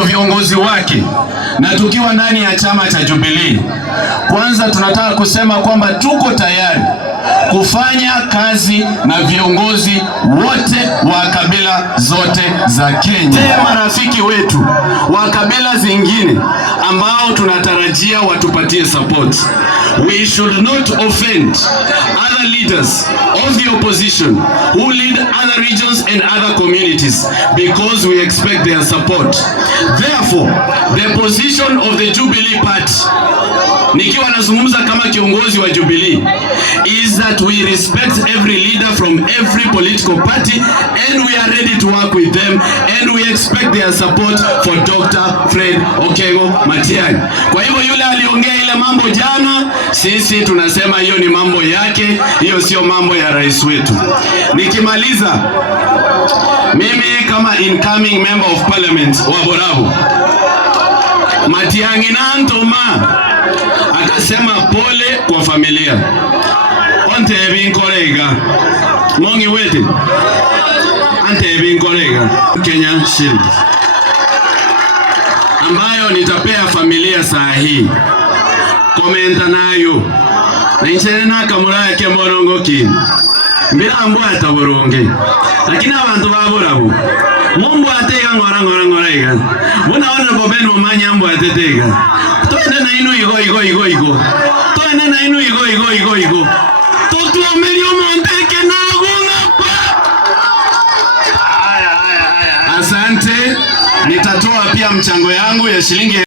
viongozi wake na tukiwa ndani ya chama cha Jubilee, kwanza tunataka kusema kwamba tuko tayari kufanya kazi na viongozi wote wa kabila zote za Kenya, marafiki wetu wa kabila zingine ambao tunatarajia watupatie support. We should not offend other leaders of the opposition who lead other regions and other communities because we expect their support. Therefore, the position of the Jubilee Party, nikiwa nazungumza kama kiongozi wa Jubilee, is that we respect every leader from every political party and we are ready to work with them and we expect their support for Dr. Fred Okengo Matiang'i. Kwa hivyo yule aliongea ile mambo jana, sisi tunasema hiyo ni mambo yake, hiyo sio mambo ya rais wetu. Nikimaliza, mimi kama incoming member of parliament wa Borabu, Matiang'i nantoma akasema pole kwa familia. Onte binkorega mongi wete ante binkorega Kenya Shield ambayo nitapea familia saa hii. Komenta nayo na inchene nakamura yake morongo kini mbira ambwa ataboronge, lakini abantu baborabu mumbu atega ngora iga muna wana boben momanya ambu atetega toende na inu igo toende na inu igo totu omelio monteke na gunga pa. Asante, nitatoa pia mchango yangu ya shilingi